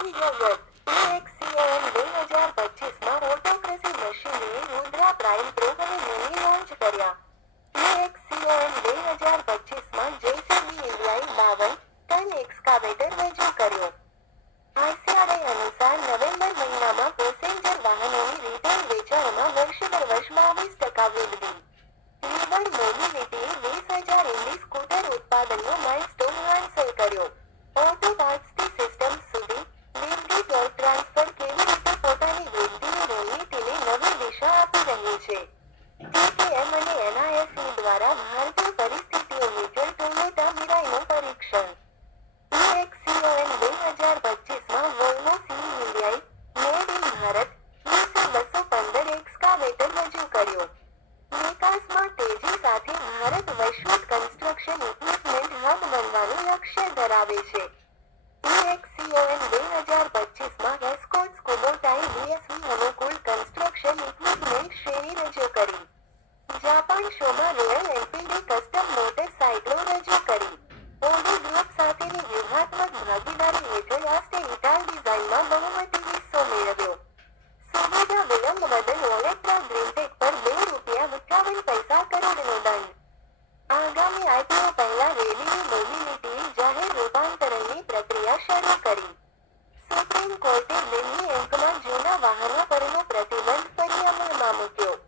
વિગત EXCON 2025માં ઓટોક્રેસી મશીનરીએ Rudra prime pro અને mini launch કર્યા. EXCON 2025માં JCB ઇન્ડિયાએ 52 ટન એક્સ્કાવેટર રજૂ કર્યો. ICRA અનુસાર નવેમ્બર મહિનામાં પેસેન્જર વાહનોની રિટેલ વેચાણમાં વર્ષ 22% વૃદ્ધિ. રિવર મોબિલિટીએ 20,000 ઇન્ડી સ્કૂટર ઉત્પાદનનો માઇલસ્ટોન હાંસલ કર્યો. ઓટો પાર્ટ્સથી સિસ્ટમ્સ સુધી, વિવિધ ટોર્ક ટ્રાન્સફર કેવી રીતે પોતાની વૃદ્ધિની રણનીતિને નવી દિશા આપી રહી છે. TTM અને NISE દ્વારા ભારતીય પરિસ્થિતિઓ હેઠળ ટોયોટા મિરાઈનું પરીક્ષણ. EXCON 2025માં વોલ્વો સીઈ ઇન્ડિયાએ મેડ ઇન ભારત EC215 એક્સ્કાવેટર રજૂ કર્યો. નિકાસમાં તેજી સાથે ભારત વૈશ્વિક કન્સ્ટ્રક્શન ઇક્વિપમેન્ટ હબ બનવાનું લક્ષ્ય ધરાવે છે. EXCON 2025માં એસ્કોર્ટ્સ કુબોટાએ BSV અનુકૂળ કન્સ્ટ્રક્શન ઇક્વિપમેન્ટ શ્રેણી રજૂ કરી. જાપાન શોમાં રોયલ એનફિલ્ડે કસ્ટમ મોટરસાઇકલો રજૂ કરી. ઓડી ગ્રુપ સાથેની વ્યૂહાત્મક ભાગીદારી હેઠળ આસ્ટે ઇટાલ ડિઝાઇનમાં બહુમતી હિસ્સો મેળવ્યો. સુવિધા વિલંબ બદલ ઓલેક્ટ્રા ગ્રીનટેક પર ₹2.58 કરોડનો દંડ. આગામી IPO પહેલા રેલીની મોબિલિટીએ જાહેર રૂપાંતરણની પ્રક્રિયા શરૂ કરી. સુપ્રીમ કોર્ટે દિલ્હી એન્કમાં જૂના વાહનો પરનો પ્રતિબંધ ફરી અમલમાં મૂક્યો.